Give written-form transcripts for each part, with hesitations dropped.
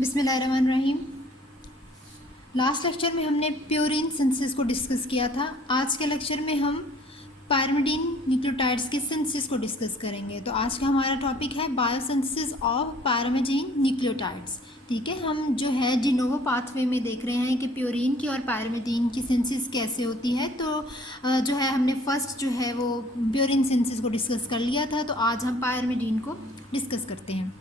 बिस्मिल्लाहिर्रहमानिर्रहीम। Last lecture में हमने प्यूरिन सिंथेसिस को डिस्कस किया था। आज के लेक्चर में हम पायरिमिडीन न्यूक्लियोटाइड्स के सिंथेसिस को डिस्कस करेंगे। तो आज का हमारा टॉपिक है बायोसिंथेसिस ऑफ पायरिमिडीन न्यूक्लियोटाइड्स। ठीक है, हम जो है डिनोवो पाथवे में देख रहे हैं कि प्यूरिन की और पायरिमिडीन की सिंथेसिस कैसे होती है। तो जो है हमने फर्स्ट जो है वो प्यूरिन सिंथेसिस को डिस्कस कर लिया था। तो आज हम पायरिमिडीन को डिस्कस करते हैं।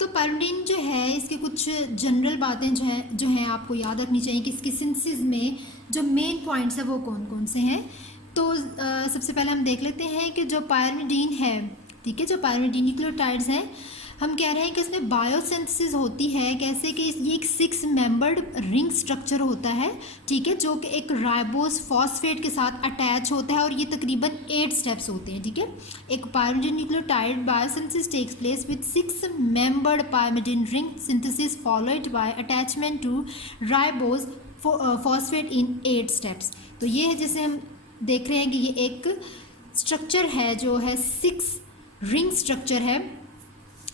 तो पायरिमिडीन जो है इसके कुछ जनरल बातें जो हैं आपको याद रखनी चाहिए कि इसकी सिंथेसिस में जो मेन पॉइंट्स है वो कौन कौन से हैं। तो सबसे पहले हम देख लेते हैं कि जो पायरिमिडीन है, ठीक है, जो पायरिमिडीन न्यूक्लियोटाइड्स हैं, हम कह रहे हैं कि इसमें बायोसिंथेसिस होती है। कैसे कि ये एक 6 मेंबर्ड रिंग स्ट्रक्चर होता है, ठीक है, जो कि एक राइबोस फॉस्फेट के साथ अटैच होता है और ये तकरीबन 8 स्टेप्स होते हैं। ठीक है, एक pyrimidine nucleotide biosynthesis takes place with 6 membered pyrimidine ring synthesis followed by attachment to ribose phosphate in 8 steps. तो ये है जैसे हम देख रहे हैं कि ये एक स्ट्रक्चर है जो है 6 रिंग स्ट्रक्चर है।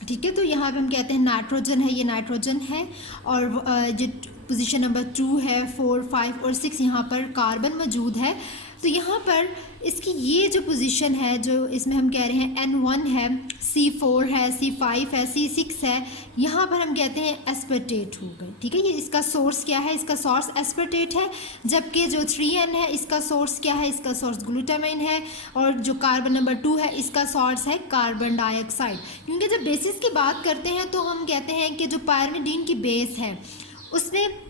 ठीक है, तो यहाँ पे हम कहते हैं नाइट्रोजन है, ये नाइट्रोजन है, और जो पोजीशन नंबर 2 है, 4, 5 और 6 यहाँ पर कार्बन मौजूद है। तो यहाँ पर इसकी ये जो पोजीशन है, जो इसमें हम कह रहे हैं N1 है, C4 है, C5 है, C6 है, यहाँ पर हम कहते हैं एस्पर्टेट हो गए। ठीक है, ये इसका सोर्स क्या है? इसका सोर्स एस्पर्टेट है। जबकि जो 3N है इसका सोर्स क्या है? इसका सोर्स ग्लूटामाइन है। और जो कार्बन नंबर 2 है इसका सोर्स है कार्बन डाइऑक्साइड। क्योंकि जब बेसिस की बात करते हैं तो हम कहते हैं कि जो पायरिमिडीन की बेस है उसमें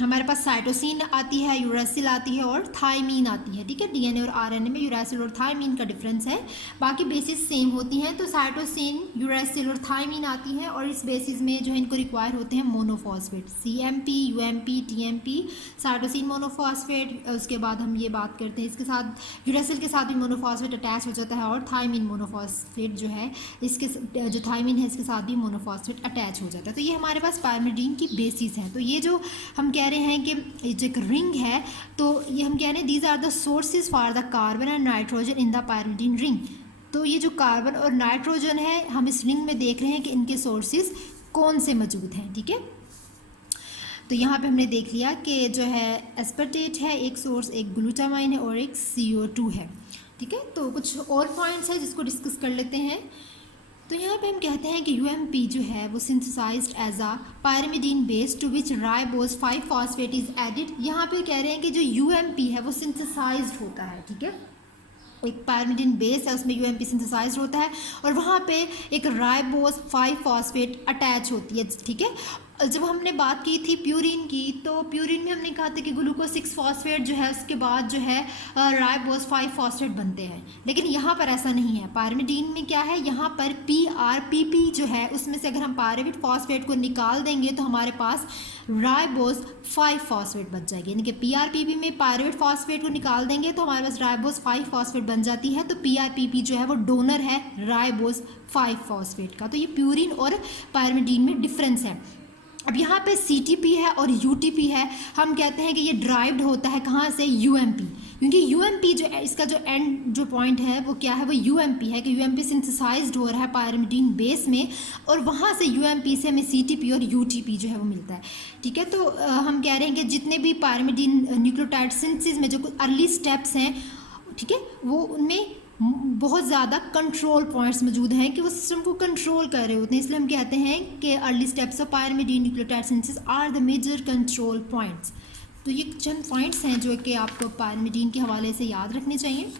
हमारे पास साइटोसिन आती है, यूरेसिल आती है और थायमीन आती है। ठीक है, डीएनए और आरएनए में यूरेसिल और थायमीन का डिफरेंस है, बाकी बेसिस सेम होती हैं। तो साइटोसिन, यूरेसिल और थायमीन आती हैं और इस बेसिस में जो है इनको रिक्वायर होते हैं monophosphate, CMP, UMP, TMP, cytosine monophosphate. उसके बाद हम ये बात करते हैं इसके साथ यूरेसिल के साथ भी मोनोफॉस्फेट अटैच हो जाता है और थायमीन मोनोफॉस्फेट जो है इसके जो थायमीन है इसके साथ भी मोनोफॉस्फेट अटैच हो जाता है। तो ये हमारे पास पायरिमिडीन की बेसिस है। तो ये जो हम कह रहे हैं कि ये जो एक रिंग है, तो ये हम कह रहे हैं these are the sources for the carbon and nitrogen in the pyrimidine ring. तो ये जो कार्बन और नाइट्रोजन है हम इस रिंग में देख रहे हैं कि इनके सोर्सेज कौन से मौजूद हैं। ठीक है, तो यहाँ पे हमने देख लिया कि जो है एस्पर्टेट है एक सोर्स, एक ग्लूटामाइन है और एक CO2 है। ठीक है, तो कुछ और पॉइंट्स है जिसको डिस्कस कर लेते हैं। तो यहाँ पे हम कहते हैं कि UMP जो है वो synthesised as a pyrimidine base to which ribose 5 phosphate is added. यहाँ पे कह रहे हैं कि जो UMP है वो सिंथेसाइज्ड होता है। ठीक है, एक पायरिमिडीन बेस है उसमें UMP सिंथेसाइज्ड होता है और वहाँ पे एक राइबोस 5 फॉस्फेट अटैच होती है। ठीक है, जब हमने बात की थी प्यूरिन की, तो प्यूरिन में हमने कहा था कि ग्लूकोज 6 फॉस्फेट जो है उसके बाद जो है राइबोस 5 फॉस्फेट बनते हैं, लेकिन यहाँ पर ऐसा नहीं है। पायरिमिडीन में क्या है, यहाँ पर PRPP जो है उसमें से अगर हम पायरिमिड फॉस्फेट को निकाल देंगे तो हमारे पास राइबोस 5 फॉस्फेट बच जाएगी। यानी कि PRPP में पायरिमिड फॉस्फेट को निकाल देंगे तो हमारे पास राइबोस 5 फॉस्फेट बन जाती है। तो PRPP जो है वो डोनर है राइबोस 5 फॉस्फेट का। तो ये प्यूरिन और पायरिमिडीन में डिफरेंस है। अब यहाँ पे CTP है और UTP है, हम कहते हैं कि ये ड्राइव्ड होता है कहाँ से? UMP। क्योंकि UMP जो है इसका जो एंड जो पॉइंट है वो क्या है? वो UMP है कि UMP सिंथेसाइज्ड हो रहा है पायरिमिडीन बेस में और वहाँ से UMP से हमें CTP और UTP जो है वो मिलता है। ठीक है, तो हम कह रहे हैं कि जितने भी पायरिमिडीन न्यूक्लियोटाइड सिंथेसिस में जो कुछ अर्ली स्टेप्स हैं, ठीक है, वो उनमें बहुत ज़्यादा कंट्रोल पॉइंट्स मौजूद हैं कि वो सिस्टम को कंट्रोल कर रहे होते हैं। इसलिए हम कहते हैं कि early steps of pyrimidine nucleotide synthesis are the major control points. तो ये चंद पॉइंट्स हैं जो कि आपको पायरिमिडीन के हवाले से याद रखने चाहिए।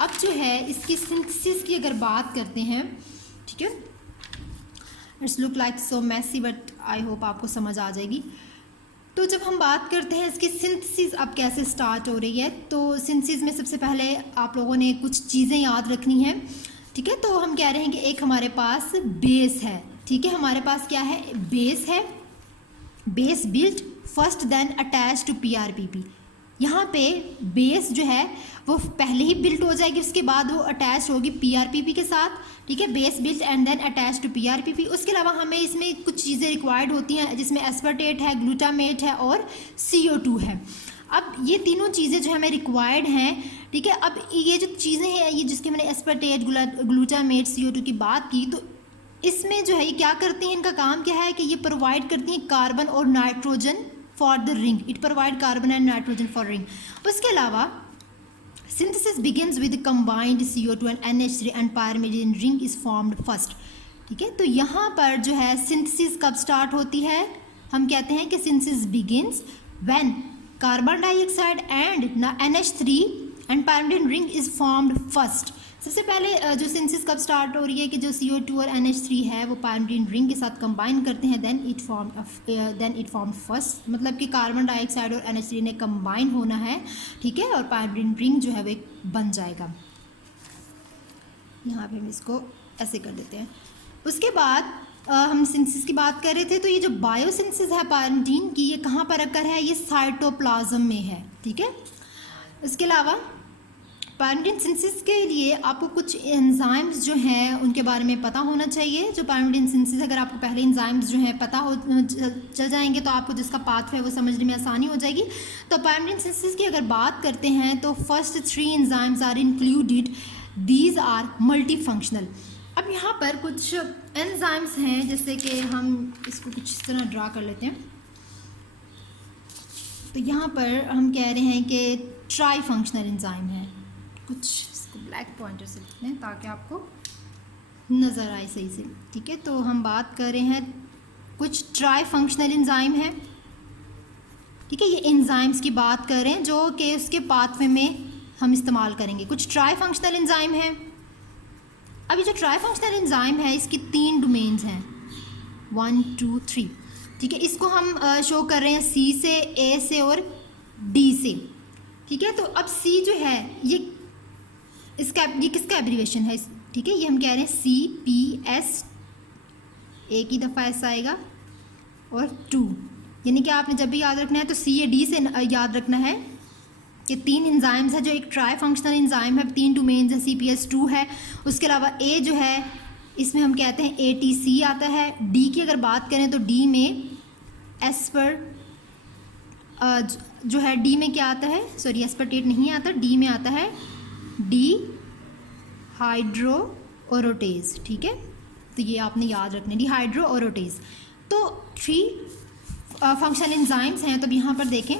अब जो है इसकी सिंथेसिस की अगर बात करते हैं, ठीक है, it's look like so messy but I hope आपको समझ आ जाएगी। तो जब हम बात करते हैं इसकी सिंथेसिस अब कैसे स्टार्ट हो रही है, तो सिंथेसिस में सबसे पहले आप लोगों ने कुछ चीज़ें याद रखनी हैं। ठीक है, तो हम कह रहे हैं कि एक हमारे पास बेस है। ठीक है, हमारे पास क्या है? बेस है। Base built first then attach to PRPP। यहाँ पे बेस जो है वो पहले ही बिल्ट हो जाएगी, उसके बाद वो अटैच होगी PRPP के साथ। ठीक है, base built and then attach to PRPP। उसके अलावा हमें इसमें कुछ चीज़ें रिक्वायर्ड होती हैं जिसमें एस्पर्टेट है, ग्लूटामेट है और CO2 है। अब ये तीनों चीज़ें जो हमें रिक्वायर्ड हैं, ठीक है, अब ये जो चीज़ें हैं ये जिसके मैंने एस्पर्टेट, ग्लूटामेट, CO2 की बात की, तो इसमें जो है ये क्या करती हैं, इनका काम क्या है कि ये प्रोवाइड करती हैं कार्बन और nitrogen for the ring, it provide carbon and nitrogen for ring. उसके अलावा synthesis begins with combined CO2 and NH3 and pyrimidine ring is formed first. ठीक है, तो यहाँ पर जो है सिंथेसिस कब स्टार्ट होती है, हम कहते हैं कि synthesis begins when carbon dioxide and NH3 and pyrimidine ring is formed first. सबसे पहले जो सिंथेसिस कब स्टार्ट हो रही है कि जो CO2 और NH3 है वो पायरिमिडीन रिंग के साथ कंबाइन करते हैं, देन इट फॉर्म फर्स्ट, मतलब कि कार्बन डाइऑक्साइड और NH3 ने कंबाइन होना है। ठीक है, और पायरिमिडीन रिंग जो है वो एक बन जाएगा। यहाँ पे हम इसको ऐसे कर देते हैं। उसके बाद हम सिंथेसिस की बात कर रहे थे, तो ये जो बायोसिंथेसिस है पायरिमिडीन की, ये कहाँ पर अकर है, ये साइटोप्लाज्म में है। ठीक है, उसके अलावा पायरिमिडीन सिंथेसिस के लिए आपको कुछ एंजाइम्स जो हैं उनके बारे में पता होना चाहिए। जो पायरिमिडीन सिंथेसिस, अगर आपको पहले एंजाइम्स जो हैं पता हो चल जाएंगे तो आपको जिसका पाथ है वो समझने में आसानी हो जाएगी। तो पायरिमिडीन सिंथेसिस की अगर बात करते हैं तो first 3 enzymes are included, these are multi functional. अब यहाँ पर कुछ एंजाइम्स हैं, जैसे कि हम इसको कुछ इस तरह ड्रा कर लेते हैं। तो यहाँ पर हम कह रहे हैं कि ट्राई फंक्शनल एंजाइम है, कुछ इसको ब्लैक पॉइंटर से लिखते हैं ताकि आपको नज़र आए सही से। ठीक है, तो हम बात कर रहे हैं कुछ ट्राई फंक्शनल एंजाइम है। ठीक है, ये एंजाइम्स की बात कर रहे हैं जो कि उसके पाथवे में हम इस्तेमाल करेंगे। कुछ ट्राई फंक्शनल एंजाइम है। अभी जो ट्राई फंक्शनल एंजाइम है इसकी 3 डोमेन्स हैं, 1 2 3। ठीक है, इसको हम शो कर रहे हैं C से, A से और D से। ठीक है, तो अब C जो है ये किसका एब्रीवेशन है। ठीक है, ये हम कह रहे हैं CPS, एक ही दफ़ा ऐसा आएगा, और 2, यानी कि आपने जब भी याद रखना है तो C या D से याद रखना है कि 3 एंजाइम्स है जो एक ट्राई फंक्शनल एंजाइम है, 3 डोमेन्स है, CPS2 है। उसके अलावा A जो है इसमें हम कहते हैं ATC आता है। D की अगर बात करें तो D में जो है D में क्या आता है, सॉरी एस्पर्टेट नहीं आता, D में आता है डिहाइड्रोओरोटेज। ठीक है, तो ये आपने याद रखना है, डिहाइड्रोओरोटेज। तो 3 फंक्शनल एंजाइम्स हैं। तो अब यहाँ पर देखें,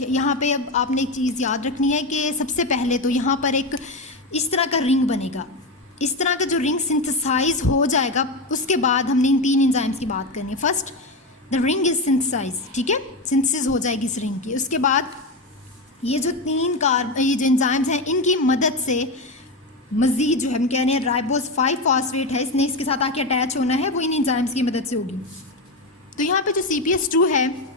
यहाँ पे अब आपने एक चीज़ याद रखनी है कि सबसे पहले तो यहाँ पर एक इस तरह का रिंग बनेगा, इस तरह का जो रिंग सिंथेसाइज हो जाएगा, उसके बाद हमने इन 3 एंजाइम्स की बात करनी है। First the ring is synthesise. ठीक है, सिंथेसिस हो जाएगी इस रिंग की। उसके बाद ये जो 3 ये जो एंजाइम्स हैं इनकी मदद से मज़ीद जो है हम कह रहे हैं राइबोस 5 फॉस्फेट है, इसने इसके साथ आके अटैच होना है, वो इन एंजाइम्स की मदद से होगी। तो यहाँ पे जो CPS2 है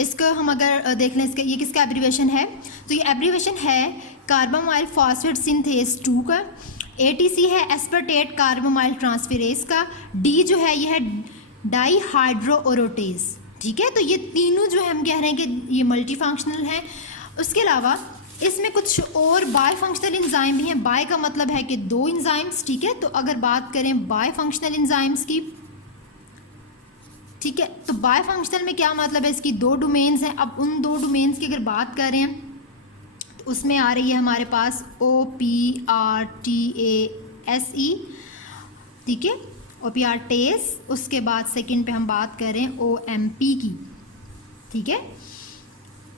इसको हम अगर देख लें, इसका ये किसका एब्रीवेशन है, तो ये एब्रीवेशन है कार्बामाइल फॉस्फेट सिंथेस 2 का। ATC है एस्पर्टेट कार्बामाइल ट्रांसफेरेज का। D जो है ये है डाईहाइड्रोओरोटेज। ठीक है, तो ये तीनों जो है हम कह रहे हैं कि ये मल्टी फंक्शनल हैं। उसके अलावा इसमें कुछ और बाय फंक्शनल एंजाइम भी हैं। बाय का मतलब है कि 2 एंजाइम्स। ठीक है, तो अगर बात करें बाय फंक्शनल एंजाइम्स की, ठीक है, तो बाय फंक्शनल में क्या मतलब है, इसकी 2 डोमेन्स हैं। अब उन 2 डोमेन्स की अगर बात करें तो उसमें आ रही है हमारे पास OPRTASE। ठीक है, OPRTAS। उसके बाद सेकंड पे हम बात करें OMP की। ठीक है,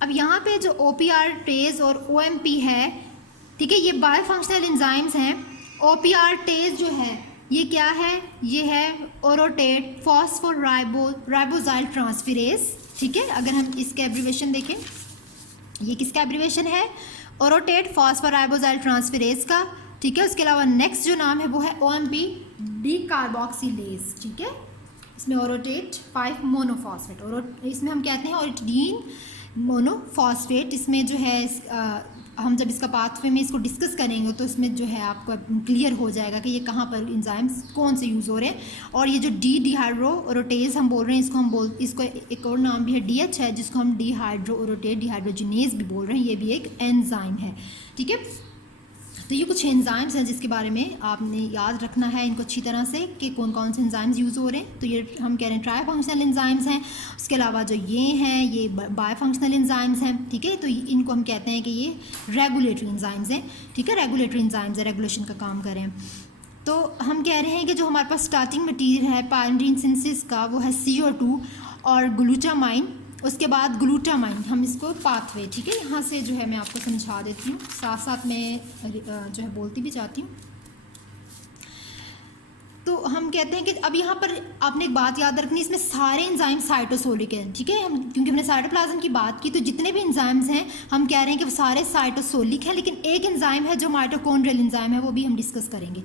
अब यहाँ पे जो OPRTAS और OMP है, ठीक है, ये बाय फंक्शनल एंजाइम्स हैं। OPRTAS जो है ये क्या है, ये है ओरोटेट फॉस्फोराइबोजाइल ट्रांसफेरेज। ठीक है, अगर हम इसका एब्रीवेशन देखें, ये किसका एब्रीवेशन है, ओरोटेट फॉस्फोराइबोजाइल ट्रांसफेरेज का। ठीक है, उसके अलावा नेक्स्ट जो नाम है वो है OMP डीकार्बोक्सिलेज। ठीक है, इसमें ओरोटेट 5 मोनोफॉस्फेट, इसमें हम कहते हैं ओरिटीन मोनोफॉस्फेट। इसमें जो है हम जब इसका पाथवे में इसको डिस्कस करेंगे तो इसमें जो है आपको क्लियर हो जाएगा कि ये कहाँ पर एंजाइम्स कौन से यूज़ हो रहे हैं। और ये जो डिहाइड्रोओरोटेज हम बोल रहे हैं, इसको एक और नाम भी है DH है, जिसको हम डिहाइड्रोओरोटेज डिहाइड्रोजिनेज भी बोल रहे हैं, ये भी एक एंजाइम है। ठीक है, तो ये कुछ एंजाइम्स हैं जिसके बारे में आपने याद रखना है इनको अच्छी तरह से कि कौन कौन से एंजाइम्स यूज़ हो रहे हैं। तो ये हम कह रहे हैं ट्राई फंक्शनल एंजाइम्स हैं। उसके अलावा जो ये हैं ये बाय फंक्शनल एंजाइम्स हैं। ठीक है, तो इनको हम कहते हैं कि ये रेगुलेटरी एंजाइम्स हैं। ठीक है, रेगुलेटरी एंजाइम्स है, रेगुलेशन का काम करें। तो हम कह रहे हैं कि जो हमारे पास स्टार्टिंग मटेरियल है पायरिडीन सिंथेसिस का वो है CO2 और ग्लूटामाइन, उसके बाद ग्लूटामाइन हम इसको पाथवे, ठीक है, यहाँ से जो है मैं आपको समझा देती हूँ, साथ साथ मैं जो है बोलती भी जाती हूँ। तो हम कहते हैं कि अब यहाँ पर आपने एक बात याद रखनी, इसमें सारे एंजाइम साइटोसोलिक हैं, ठीक है, हम क्योंकि हमने साइटोप्लाज्म की बात की तो जितने भी एंजाइम्स हैं हम कह रहे हैं कि वो सारे साइटोसोलिक हैं, लेकिन एक एंजाइम है जो माइटोकॉन्ड्रियल एंजाइम है, वो भी हम डिस्कस करेंगे।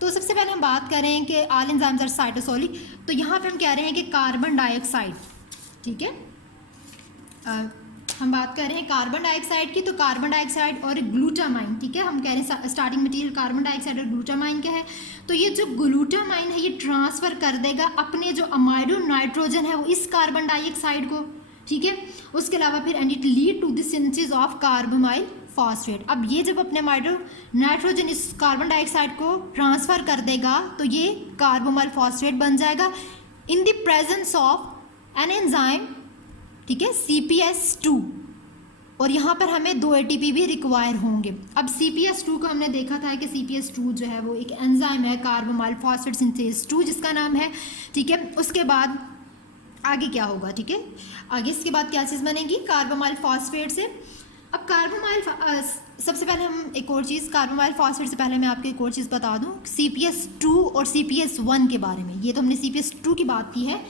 तो सबसे पहले हम बात करें कि ऑल एंजाइम्स आर साइटोसोलिक, तो यहाँ पर हम कह रहे हैं कि कार्बन डाइऑक्साइड, ठीक है, हम बात कर रहे हैं कार्बन डाइऑक्साइड की, तो कार्बन डाइऑक्साइड और ग्लूटामाइन, ठीक है, हम कह रहे हैं स्टार्टिंग मटेरियल कार्बन डाइऑक्साइड और ग्लूटामाइन क्या है, तो ये जो ग्लूटामाइन है ये ट्रांसफ़र कर देगा अपने जो अमाइडो नाइट्रोजन है वो इस कार्बन डाइऑक्साइड को, ठीक है, उसके अलावा फिर and it lead to the synthesis of carbamoyl phosphate. अब ये जब अपने अमाइडो नाइट्रोजन इस कार्बन डाइऑक्साइड को ट्रांसफ़र कर देगा तो ये कार्बोमाइल फॉस्फेट बन जाएगा in the presence of an enzyme, ठीक है, CPS2, और यहाँ पर हमें 2 ATP भी रिक्वायर होंगे। अब CPS2 को हमने देखा था कि CPS2 जो है वो एक एंजाइम है कार्बोमाइल फॉस्फेट सिंथेस 2 जिसका नाम है, ठीक है, उसके बाद आगे क्या होगा, ठीक है, आगे इसके बाद क्या चीज़ बनेगी कार्बोमाइल फॉस्फेट से। अब कार्बोमाइल सबसे पहले हम एक और चीज़, कार्बोमाइल फॉस्फेट से पहले मैं आपको एक और चीज़ बता दूँ CPS2 और CPS1 के बारे में। ये तो हमने CPS2 की बात की है,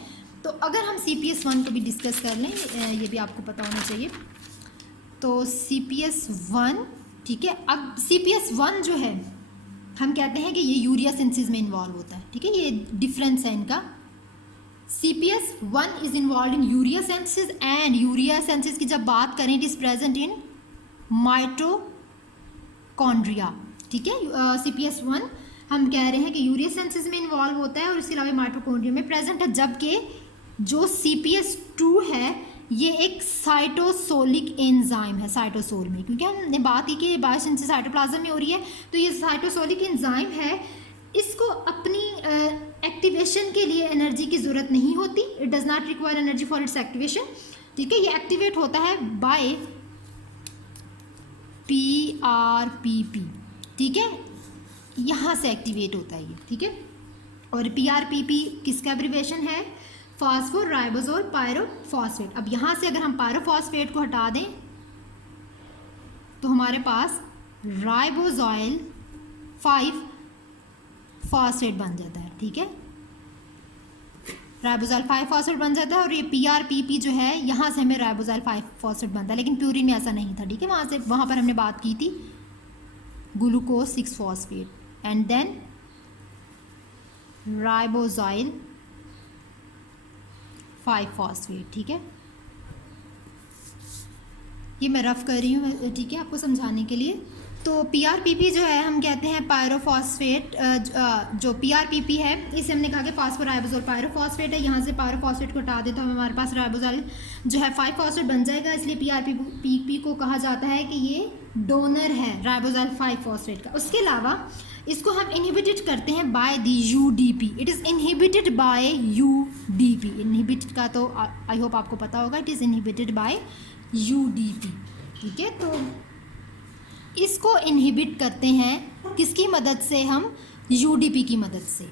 तो अगर हम CPS1 को भी डिस्कस कर लें, ये भी आपको पता होना चाहिए। तो CPS1, ठीक है, अब CPS1 जो है हम कहते हैं कि ये यूरिया सिंथेसिस में इन्वॉल्व होता है, ठीक है, ये डिफरेंस है इनका। CPS1 is involve in urea synthesis, and urea synthesis की जब बात करें it is present in mitochondria, ठीक है, CPS1 हम कह रहे हैं कि यूरिया सिंथेसिस में इन्वॉल्व होता है और इसके अलावा माइटोकॉन्ड्रिया में प्रेजेंट है, जबकि जो CPS2 है ये एक साइटोसोलिक एंजाइम है, साइटोसोल में, क्योंकि हमने बात की कि बायोसिंथेसिस साइटोप्लाज्म में हो रही है, तो ये साइटोसोलिक एंजाइम है, इसको अपनी एक्टिवेशन के लिए एनर्जी की ज़रूरत नहीं होती, it does not require energy for its activation, ठीक है, ये एक्टिवेट होता है बाय PRPP, ठीक है, यहाँ से एक्टिवेट होता है ये, ठीक है, और PRPP किसका एब्रिविएशन है, फॉस्फोराइबोसोल पायरोफॉस्फेट। अब यहाँ से अगर हम पायरोफॉस्फेट को हटा दें तो हमारे पास राइबोसोइल 5 फॉस्फेट बन जाता है, ठीक है, राइबोसोइल 5 फॉस्फेट बन जाता है, और ये PRPP जो है यहाँ से हमें राइबोसोइल 5 फॉस्फेट बनता है, लेकिन प्यूरिन में ऐसा नहीं था, ठीक है, वहाँ पर हमने बात की थी glucose 6 phosphate and then ribosyl 5 phosphate, ठीक है, ये मैं रफ कर रही हूँ, ठीक है, आपको समझाने के लिए। तो PRPP जो है हम कहते हैं पायरोफॉस्फेट, जो PRPP है इसे हमने कहा कि फॉस्फोराइबोसोल पायरोफॉस्फेट है, यहाँ से पायरोफॉस्फेट को हटा दे तो हमारे पास राइबोसोल जो है 5 फॉस्फेट बन जाएगा, इसलिए PRPP को कहा जाता है कि ये डोनर है राइबोसोल 5 फॉस्फेट का। उसके अलावा इसको हम इनहिबिटेड करते हैं by the UDP, it is inhibited by UDP, inhibited का तो आई होप आपको पता होगा, it is inhibited by UDP, ठीक है, तो इसको इनहिबिट करते हैं किसकी मदद से, हम UDP की मदद से।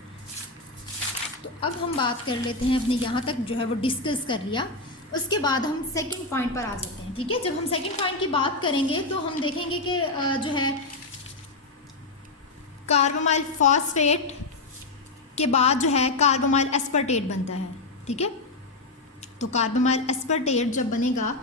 तो अब हम बात कर लेते हैं, अपने यहाँ तक जो है वो डिस्कस कर लिया, उसके बाद हम सेकंड पॉइंट पर आ जाते हैं, ठीक है, जब हम सेकंड पॉइंट की बात करेंगे तो हम देखेंगे कि जो है कार्बोमाइल फॉस्फेट के बाद जो है कार्बोमाइल एस्पर्टेट बनता है, ठीक है, तो कार्बोमाइल एस्पर्टेट जब बनेगा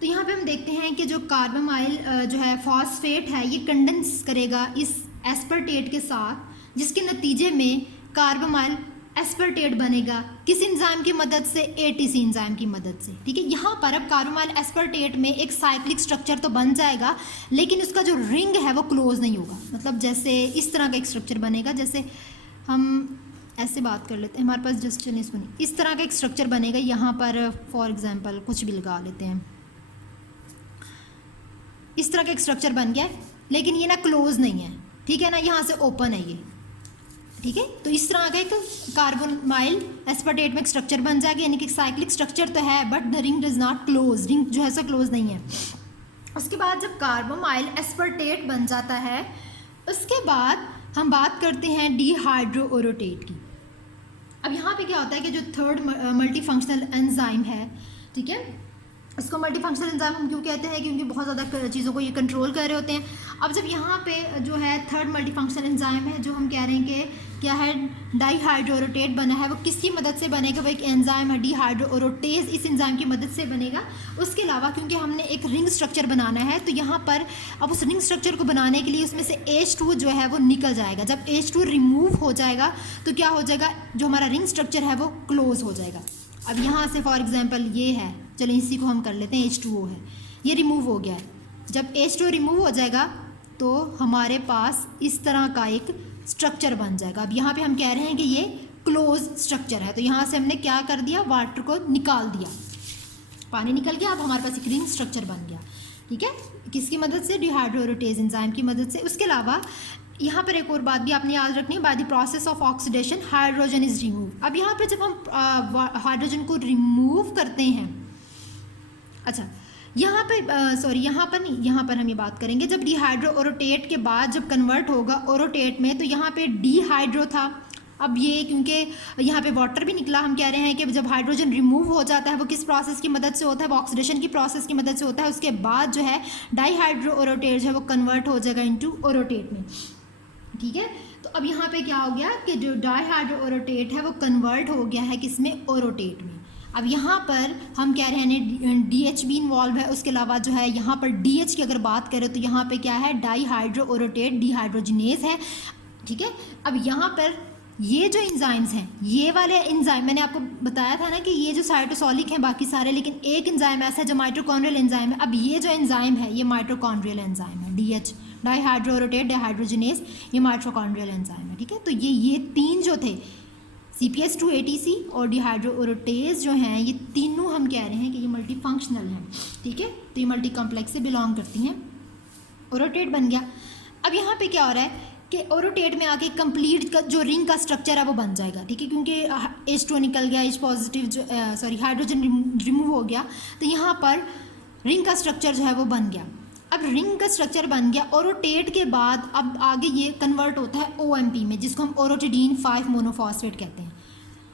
तो यहाँ पे हम देखते हैं कि जो कार्बोमाइल जो है फॉस्फेट है ये कंडेंस करेगा इस एस्पर्टेट के साथ, जिसके नतीजे में कार्बोमाइल एस्पर्टेट बनेगा किस एंजाइम की मदद से, ATC एंजाइम की मदद से, ठीक है। यहाँ पर अब कार्बोमाइल एस्पर्टेट में एक साइक्लिक स्ट्रक्चर तो बन जाएगा, लेकिन उसका जो रिंग है वो क्लोज नहीं होगा, मतलब जैसे इस तरह का एक स्ट्रक्चर बनेगा, जैसे हम ऐसे बात कर लेते हैं, हमारे पास जस्ट चलिए इसको नहीं, इस तरह का एक स्ट्रक्चर बनेगा, यहाँ पर फॉर एग्जाम्पल कुछ भी लगा लेते हैं, इस तरह का एक स्ट्रक्चर बन गया है, लेकिन ये ना क्लोज नहीं है, ठीक है ना, यहाँ से ओपन है ये, ठीक है, तो इस तरह का एक कार्बोमाइल एस्पर्टेट में एक स्ट्रक्चर बन जाएगा, यानी कि साइक्लिक स्ट्रक्चर तो है but the ring does not close, ring जो है सो क्लोज नहीं है। उसके बाद जब कार्बोमाइल एस्पर्टेट बन जाता है उसके बाद हम बात करते हैं डिहाइड्रोओरोटेट की। अब यहाँ पे क्या होता है कि जो थर्ड मल्टी फंक्शनल एंजाइम है, ठीक है, इसको मल्टी फंक्शनल एंजाइम हम क्यों कहते हैं, क्योंकि बहुत ज़्यादा चीज़ों को ये कंट्रोल कर रहे होते हैं। अब जब यहाँ पे जो है थर्ड मल्टी फंक्शनल एंजाइम है, जो हम कह रहे हैं कि क्या है, डाइहाइड्रोरोटेट बना है, वो किसकी मदद से बनेगा, वो एक एंजाइम है डिहाइड्रोओरोटेज, इस एंजाइम की मदद से बनेगा। उसके अलावा क्योंकि हमने एक रिंग स्ट्रक्चर बनाना है, तो यहाँ पर अब उस रिंग स्ट्रक्चर को बनाने के लिए उसमें से H2 जो है वो निकल जाएगा। जब H2 रिमूव हो जाएगा तो क्या हो जाएगा, जो हमारा रिंग स्ट्रक्चर है वो क्लोज हो जाएगा। अब यहाँ से फॉर एग्जांपल ये है, चलो इसी को हम कर लेते हैं, H2O है, ये रिमूव हो गया है। जब H2O रिमूव हो जाएगा तो हमारे पास इस तरह का एक स्ट्रक्चर बन जाएगा। अब यहाँ पे हम कह रहे हैं कि ये क्लोज स्ट्रक्चर है, तो यहाँ से हमने क्या कर दिया, वाटर को निकाल दिया, पानी निकल गया, अब हमारे पास एक रिंग स्ट्रक्चर बन गया, ठीक है, किसकी मदद से, डिहाइड्रोओरोटेज एंजाइम की मदद से। उसके अलावा यहाँ पर एक और बात भी आपने याद रखनी है, by the process of oxidation hydrogen is remove. अब यहाँ पे जब हम हाइड्रोजन को रिमूव करते हैं, अच्छा यहाँ पे यहाँ पर हम ये बात करेंगे जब डिहाइड्रोओरोटेट के बाद जब कन्वर्ट होगा ओरोटेट में, तो यहाँ पे डिहाइड्रो था, अब ये क्योंकि यहाँ पे वाटर भी निकला, हम कह रहे हैं कि जब हाइड्रोजन रिमूव हो जाता है वो किस प्रोसेस की मदद से होता है, वो ऑक्सीडेशन की प्रोसेस की मदद से होता है। उसके बाद जो है डाइहाइड्रोओरोटेट जो है वो कन्वर्ट हो जाएगा इनटू ओरोटेट में, ठीक है। तो अब यहाँ पे क्या हो गया कि जो डाइहाइड्रोओरोटेट है वो कन्वर्ट हो गया है किसमें, ओरोटेट में। अब यहाँ पर हम कह रहे हैं DH भी इन्वॉल्व है, उसके अलावा जो है यहाँ पर DH की अगर बात करें तो यहाँ पे क्या है, डाइहाइड्रोओरोटेट डिहाइड्रोजिनेज है, ठीक है। अब यहाँ पर ये जो एंजाइम्स हैं, ये वाले एंजाइम मैंने आपको बताया था ना कि ये जो साइटोसोलिक हैं बाकी सारे, लेकिन एक एंजाइम ऐसा है जो माइटोकॉन्ड्रियल एंजाइम है। अब ये जो एंजाइम है ये माइटोकॉन्ड्रियल एंजाइम है, DH डाइहाइड्रोओरोटेट डिहाइड्रोजिनेज, ये माइटोकॉन्ड्रियल एंजाइम है, ठीक है। तो ये तीन जो थे CPS2 ATC और डिहाइड्रोओरोटेज जो हैं, ये तीनों हम कह रहे हैं कि ये मल्टी फंक्शनल हैं, ठीक है, तो ये मल्टी कॉम्प्लेक्स से बिलोंग करती हैं। ओरोटेट बन गया। अब यहाँ पे क्या हो रहा है कि ओरोटेट में आके कंप्लीट का जो रिंग का स्ट्रक्चर है वो बन जाएगा, ठीक है, क्योंकि H2 निकल गया, H पॉजिटिव जो हाइड्रोजन रिमूव हो गया, तो यहाँ पर रिंग का स्ट्रक्चर जो है वो बन गया। अब रिंग का स्ट्रक्चर बन गया, ओरोटेट के बाद अब आगे ये कन्वर्ट होता है OMP में, जिसको हम ओरोटिडीन 5 मोनोफॉस्फेट कहते हैं।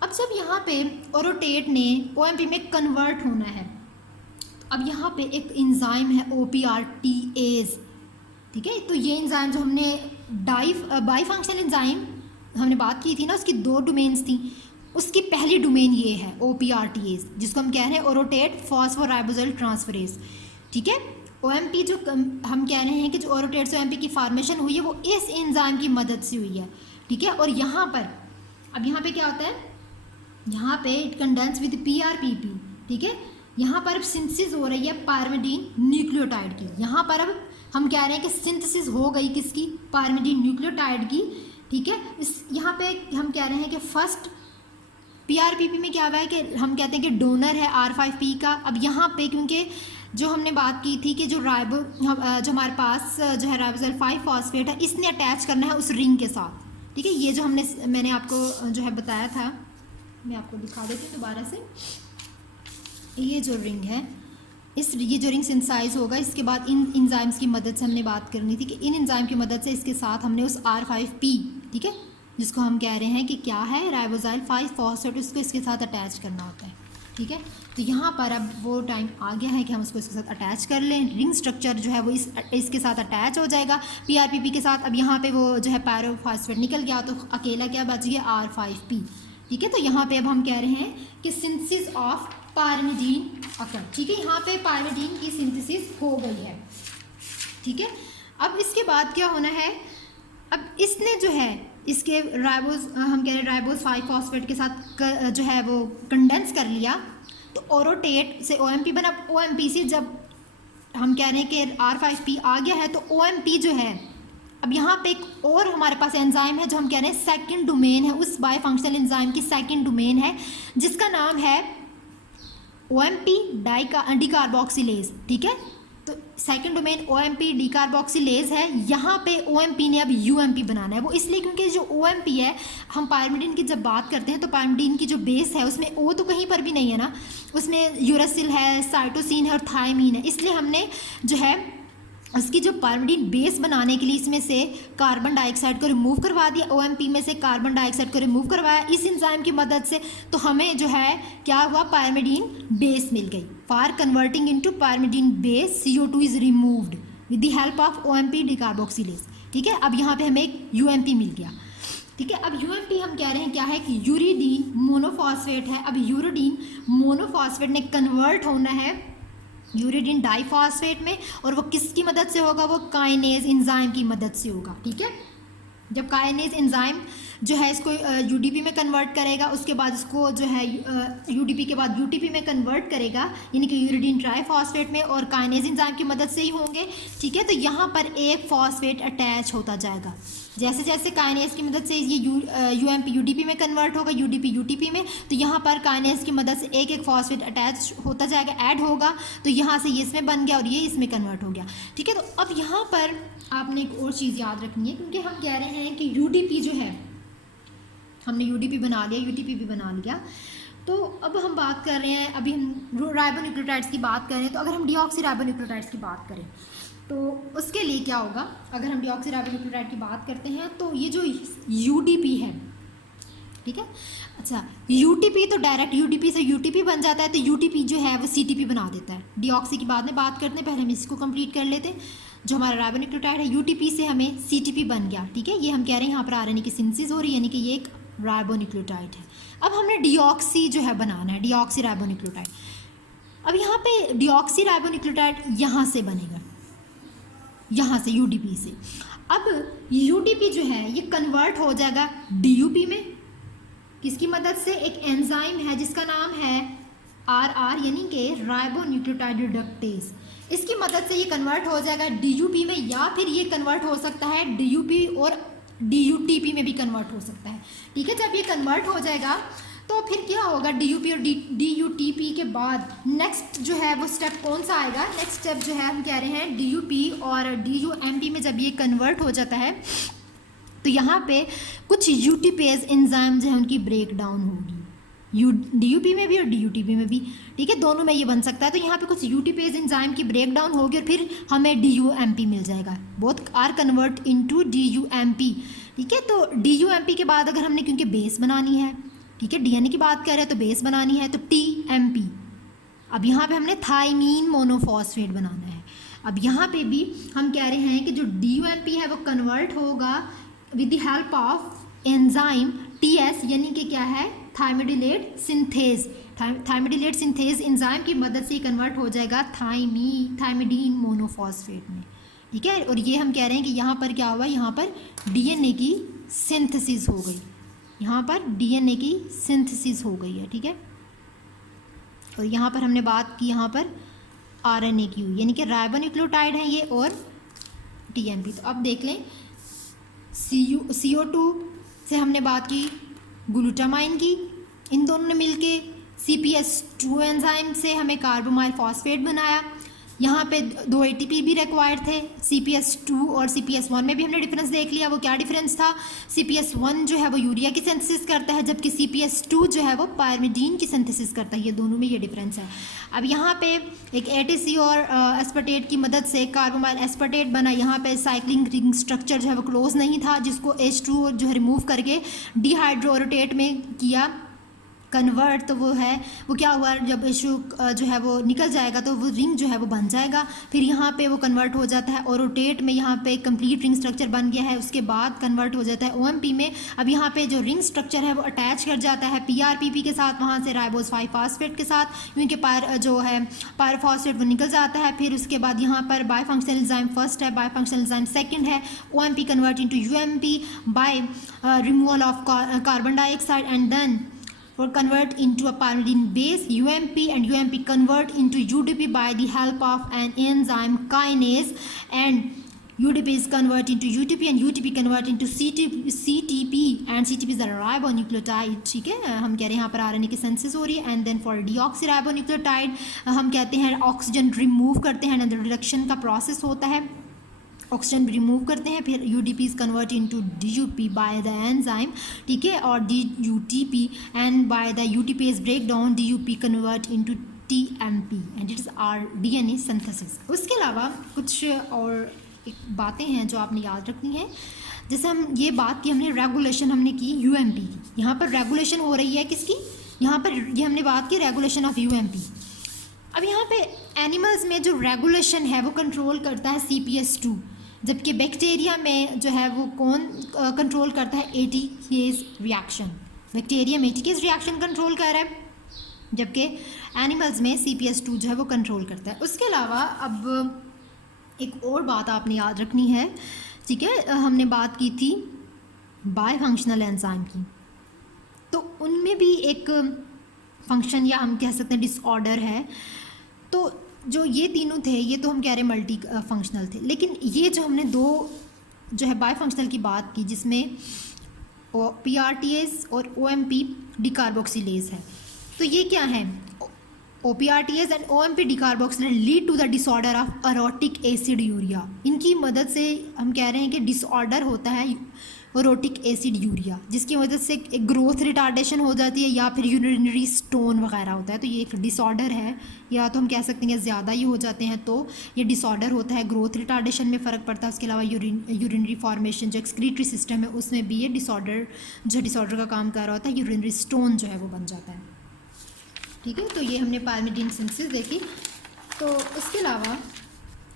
अब जब यहाँ पे ओरोटेट ने OMP में कन्वर्ट होना है, अब यहाँ पे एक एंजाइम है OPRTase, ठीक है। तो ये एंजाइम जो हमने बाई फंक्शनल एंजाइम हमने बात की थी ना, उसकी 2 डोमेन्स थी, उसकी पहली डोमेन ये है OPRTase, जिसको हम कह रहे हैं ओरोटेट फॉस्फोराइबोजाइल ट्रांसफरेज, ठीक है। OMP जो हम कह रहे हैं कि जो ओरोटेट से OMP की फॉर्मेशन हुई है वो इस एंजाइम की मदद से हुई है, ठीक है। और यहाँ पर अब यहाँ पे क्या होता है, यहाँ पे इट कंडेंस विद PRPP, ठीक है। यहाँ पर अब सिंथेसिस हो रही है पायरिमिडीन न्यूक्लियोटाइड की। यहाँ पर अब हम कह रहे हैं कि सिंथेसिस हो गई किसकी, पायरिमिडीन न्यूक्लियोटाइड की, ठीक है। इस यहाँ पे हम कह रहे हैं कि फर्स्ट PRPP में क्या हुआ है कि हम कहते हैं कि डोनर है R5P का। अब यहाँ पे क्योंकि जो हमने बात की थी कि जो जो हमारे पास जो है राइबोजाइल 5 फॉस्फेट है, इसने अटैच करना है उस रिंग के साथ, ठीक है। ये जो मैंने आपको जो है बताया था, मैं आपको दिखा देती हूँ दोबारा से। ये जो रिंग है, ये जो रिंग सिंथेसाइज होगा, इसके बाद इन एंजाइम्स की मदद से हमने बात करनी थी कि इन एंजाइम की मदद से इसके साथ हमने उस R5P, ठीक है, जिसको हम कह रहे हैं कि क्या है, राइबोजाइल 5 फॉस्फेट, उसको इसके साथ अटैच करना होता है, ठीक है। तो यहाँ पर अब वो टाइम आ गया है कि हम उसको इसके साथ अटैच कर लें। रिंग स्ट्रक्चर जो है वो इसके साथ अटैच हो जाएगा PRPP के साथ। अब यहाँ पे वो जो है पायरोफॉस्फेट निकल गया, तो अकेला क्या बच गया, R5P, ठीक है। तो यहाँ पे अब हम कह रहे हैं कि सिंथेसिस ऑफ पायरिमिडीन अकर, ठीक है। यहाँ पे पायरिमिडीन की सिंथेसिस हो गई है, ठीक है। अब इसके बाद क्या होना है, अब इसने जो है इसके हम कह रहे हैं राइबोज 5 फॉस्फेट के साथ जो है वो कंडेंस कर लिया, तो ओरोटेट से OMP बना। OMP से जब हम कह रहे हैं कि R5P आ गया है, तो OMP जो है, अब यहाँ पे एक और हमारे पास एंजाइम है जो हम कह रहे हैं सेकंड डोमेन है, उस बाय फंक्शनल एंजाइम की सेकंड डोमेन है, जिसका नाम है OMP डिकार्बोक्सिलेज, ठीक है। तो सेकंड डोमेन OMP डिकार्बोक्सिलेज है। यहाँ पे OMP ने अब UMP बनाना है, वो इसलिए क्योंकि जो OMP है, हम पायरिमिडीन की जब बात करते हैं तो पायरिमिडीन की जो बेस है उसमें O तो कहीं पर भी नहीं है ना, उसमें यूरासिल है, साइटोसिन है और थायमीन है, इसलिए हमने जो है उसकी जो पायरिमिडीन बेस बनाने के लिए इसमें से कार्बन डाइऑक्साइड को रिमूव करवा दिया, OMP में से कार्बन डाइऑक्साइड को रिमूव करवाया इस एंजाइम की मदद से, तो हमें जो है क्या हुआ, पायरिमिडीन बेस मिल गई। For converting into pyrimidine base CO2 is removed with the help of OMP डिकार्बोक्सिलेज। ठीक है, अब यहाँ पे हमें एक UMP मिल गया। ठीक है, अब UMP हम कह रहे हैं क्या है कि यूरिडीन मोनोफॉस्फेट है। अब यूरिडीन मोनोफॉस्फेट ने कन्वर्ट होना है यूरिडीन डाइफॉस्फेट में, और वो किसकी मदद से होगा, वो काइनेज एंजाइम की मदद से होगा। ठीक है, जब काइनेज एंजाइम जो है इसको UDP में कन्वर्ट करेगा, उसके बाद इसको जो है UDP के बाद UTP में कन्वर्ट करेगा, यानी कि यूरिडीन ट्राइफॉस्फेट में, और काइनेज एंजाइम की मदद से ही होंगे। ठीक है, तो यहाँ पर एक फॉस्फेट अटैच होता जाएगा। जैसे जैसे काइनेज की मदद से ये UMP UDP में कन्वर्ट होगा, UDP UTP में, तो यहाँ पर काइनेज की मदद से एक एक फॉस्फेट अटैच होता जाएगा, ऐड होगा, तो यहाँ से ये इसमें बन गया और ये इसमें कन्वर्ट हो गया। ठीक है, तो अब यहाँ पर आपने एक और चीज़ याद रखनी है, क्योंकि हम कह रहे हैं कि UDP जो है, हमने UDP बना लिया, UTP भी बना लिया, तो अब हम बात कर रहे हैं, अभी हम राइबोन्यूक्लियोटाइड्स की बात कर रहे हैं, तो अगर हम डीऑक्सी राइबोन्यूक्लियोटाइड्स की बात करें तो उसके लिए क्या होगा, अगर हम डीऑक्सी राइबोन्यूक्लियोटाइड की बात करते हैं तो ये जो UDP है, ठीक है, अच्छा UTP तो डायरेक्ट UDP से UTP बन जाता है, तो UTP जो है वो CTP बना देता है। डीऑक्सी की बाद में बात करते हैं, पहले हम इसको कंप्लीट कर लेते हैं। जो हमारा राइबोन्यूक्लियोटाइड है UTP से हमें CTP बन गया। ठीक है, ये हम कह रहे हैं यहाँ पर RNA की सिंथेसिस हो रही है, यानी कि ये एक राइबोन्यूक्लियोटाइड है। अब हमने डीऑक्सी जो है बनाना है, डीऑक्सी राइबोन्यूक्लियोटाइड। अब यहाँ पे डीऑक्सी राइबोन्यूक्लियोटाइड यहाँ से बनेगा, यहाँ से UDP से। अब UDP जो है ये कन्वर्ट हो जाएगा DUP में, किसकी मदद से, एक एंजाइम है जिसका नाम है RR, यानी कि राइबोन्यूक्लियोटाइड रिडक्टेज। इसकी मदद से ये कन्वर्ट हो जाएगा DUP में, या फिर ये कन्वर्ट हो सकता है DUP और DUTP में भी कन्वर्ट हो सकता है। ठीक है, जब ये कन्वर्ट हो जाएगा तो फिर क्या होगा, DUP और DUTP के बाद नेक्स्ट जो है वो स्टेप कौन सा आएगा, नेक्स्ट स्टेप जो है हम कह रहे हैं DUP और DUMP में जब ये कन्वर्ट हो जाता है तो यहाँ पे कुछ यूटीपेज एंजाइम जो है उनकी ब्रेक डाउन होगी, DUP में भी और DUTP में भी। ठीक है, दोनों में ये बन सकता है। तो यहाँ पे कुछ यूटीपेज एंजाइम की ब्रेक डाउन होगी और फिर हमें DUMP मिल जाएगा। Both are convert into DUMP। ठीक है, तो DUMP के बाद अगर हमने, क्योंकि बेस बनानी है, ठीक है, DNA की बात कर रहे हैं तो बेस बनानी है, तो TMP। अब यहाँ पे हमने थाइमीन मोनोफॉस्फेट बनाना है। अब यहाँ पे भी हम कह रहे हैं कि जो DUMP है वो कन्वर्ट होगा with the help of enzyme TS, यानी कि क्या है, थाइमिडिलेट सिंथेज। थाइमिडिलेट सिंथेज एंजाइम की मदद से कन्वर्ट हो जाएगा थाइमिडीन मोनोफॉस्फेट में। ठीक है, और ये हम कह रहे हैं कि यहाँ पर क्या हुआ, यहाँ पर DNA की सिंथेसिस हो गई, यहाँ पर DNA की सिंथेसिस हो गई है। ठीक है, और यहाँ पर हमने बात की यहाँ पर RNA की हुई, यानी कि राइबोन्यूक्लियोटाइड है ये और TMP। तो अब देख लें, CO2 से हमने बात की ग्लूटामाइन की, इन दोनों ने मिलके CPS2 एंजाइम से हमें कार्बोमाइल फॉस्फेट बनाया। यहाँ पे 2 ATP भी रिक्वायर्ड थे, CPS2 और CPS1 में भी हमने डिफरेंस देख लिया। वो क्या डिफरेंस था, CPS1 जो है वो यूरिया की सिंथेसिस करता है, जबकि CPS2 जो है वो पायरिमिडीन की सिंथेसिस करता है। ये दोनों में ये डिफरेंस है। अब यहाँ पे एक ATC और एस्पर्टेट की मदद से कार्बोमाइल एस्पर्टेट बना। यहाँ पे साइक्लिंग रिंग स्ट्रक्चर जो है वो क्लोज नहीं था, जिसको H2 जो है रिमूव करके डिहाइड्रोटेट में किया कन्वर्ट। तो वो क्या हुआ, जब H2 जो है वो निकल जाएगा तो वो रिंग जो है वो बन जाएगा। फिर यहाँ पे वो कन्वर्ट हो जाता है और रोटेट में, यहाँ पे कंप्लीट रिंग स्ट्रक्चर बन गया है। उसके बाद कन्वर्ट हो जाता है OMP में। अब यहाँ पे जो रिंग स्ट्रक्चर है वो अटैच कर जाता है PRPP के साथ, वहाँ से राइबोस 5 फास्फेट के साथ, क्योंकि पायरोफॉस्फेट वो निकल जाता है। फिर उसके बाद यहाँ पर बायफंक्शनल एंजाइम फर्स्ट है, बायफंक्शनल एंजाइम सेकंड है। OMP convert into UMP by removal of carbon dioxide and then or convert into a pyrimidine base. UMP and UMP convert into UDP by the help of an enzyme kinase, and UDP is convert into UTP and UTP convert into CTP and CTP is a ribonucleotide. ठीक है, हम कह रहे हैं यहाँ पर RNA की synthesis हो रही है। एंड देन फॉर डीऑक्सीराइबोन्यूक्लियोटाइड हम कहते हैं ऑक्सीजन रिमूव करते हैं, एंड रिडक्शन का प्रोसेस होता है, ऑक्सीजन रिमूव करते हैं। फिर UDP is convert into DUP by the enzyme. ठीक है, और DUTP and by the UTPase break down DUP convert into TMP and it is are DNA synthesis. उसके अलावा कुछ और एक बातें हैं जो आपने याद रखनी है। जैसे हम ये बात की, हमने रेगुलेशन हमने की UMP की, यहाँ पर रेगुलेशन हो रही है किसकी, यहाँ पर ये हमने बात की रेगुलेशन ऑफ UMP। अब यहाँ पे एनिमल्स में जो रेगुलेशन है वो कंट्रोल करता है CPS2, जबकि बैक्टीरिया में जो है वो कौन कंट्रोल करता है ATPase रिएक्शन। बैक्टीरिया में ATPase रिएक्शन कंट्रोल कर रहा है, जबकि एनिमल्स में CPS2 जो है वो कंट्रोल करता है। उसके अलावा अब एक और बात आपने याद रखनी है, ठीक है, हमने बात की थी बायफंक्शनल एंजाइम की, तो उनमें भी एक फंक्शन या हम कह सकते हैं डिसऑर्डर है। तो जो ये तीनों थे ये तो हम कह रहे हैं मल्टी फंक्शनल थे, लेकिन ये जो हमने दो जो है बायफंक्शनल की बात की जिसमें PRTase और OMP डिकार्बोक्सिलेज है, तो ये क्या है, OPRTase and OMP decarboxylase lead to the disorder of orotic aciduria. इनकी मदद से हम कह रहे हैं कि डिसऑर्डर होता है अरोटिक एसिड यूरिया, जिसकी मदद से एक ग्रोथ रिटार्डेशन हो जाती है या फिर यूरिनरी स्टोन वगैरह होता है। तो ये एक डिसऑर्डर है, या तो हम कह सकते हैं कि ज़्यादा ही हो जाते हैं तो ये डिसऑर्डर होता है, ग्रोथ रिटार्डेशन में फ़र्क पड़ता है। उसके अलावा यूरिनरी फॉर्मेशन जो एक्सक्रीटरी सिस्टम है उसमें भी ये डिसऑर्डर का काम कर रहा होता है, यूरिनरी स्टोन जो है वो बन जाता है, ठीक है। तो ये हमने पायरिमिडीन सिंथेसिस देखी। तो उसके अलावा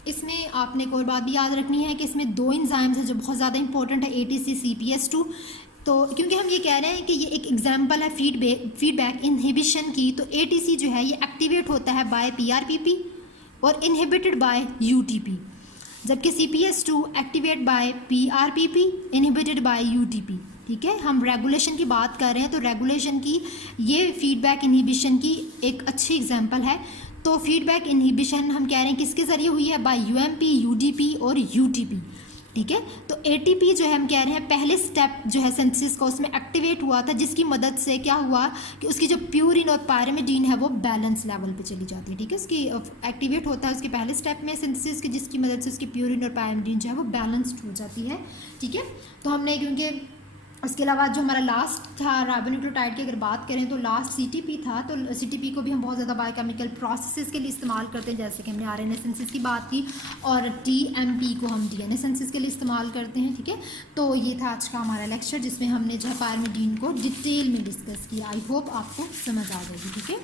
इसमें आपने एक और बात भी याद रखनी है कि इसमें दो एंजाइम्स हैं जो बहुत ज़्यादा इंपॉर्टेंट है, ATC CPS2। तो क्योंकि हम ये कह रहे हैं कि ये एक एग्जांपल है फीडबैक इनहिबिशन की, तो ATC जो है ये एक्टिवेट होता है बाय PRPP और इनहिबिटेड बाय UTP, जबकि CPS2 activate by PRPP inhibited by UTP, ठीक है। हम रेगुलेशन की बात कर रहे हैं, तो रेगुलेशन की ये फीडबैक इनहिबिशन की एक अच्छी एग्जांपल है। तो फीडबैक इनहिबिशन हम कह रहे हैं किसके ज़रिए हुई है, बाय UMP, UDP और UTP, ठीक है। तो ATP जो है हम कह रहे हैं पहले स्टेप जो है सिंथेसिस का उसमें एक्टिवेट हुआ था, जिसकी मदद से क्या हुआ कि उसकी जो प्यूरिन और पायरिमिडीन है वो बैलेंस लेवल पे चली जाती है, ठीक है। उसकी एक्टिवेट होता है उसके पहले स्टेप में सिंथेसिस की, जिसकी मदद से उसकी प्यूरिन और पायरिमिडीन जो है वो बैलेंस्ड हो जाती है, ठीक है। तो हमने क्योंकि उसके अलावा जो हमारा लास्ट था राइबोन्यूक्लियोटाइड की अगर बात करें तो लास्ट CTP था, तो CTP को भी हम बहुत ज़्यादा बायोकेमिकल प्रोसेसेस के लिए इस्तेमाल करते हैं, जैसे कि हमने RNA सिंथेसिस की बात की, और TMP को हम DNA सिंथेसिस के लिए इस्तेमाल करते हैं, ठीक है। तो ये था आज का हमारा लेक्चर जिसमें हमने जो है पायरिमिडीन को डिटेल में डिस्कस किया। आई होप आपको समझ आ जाएगी, ठीक है।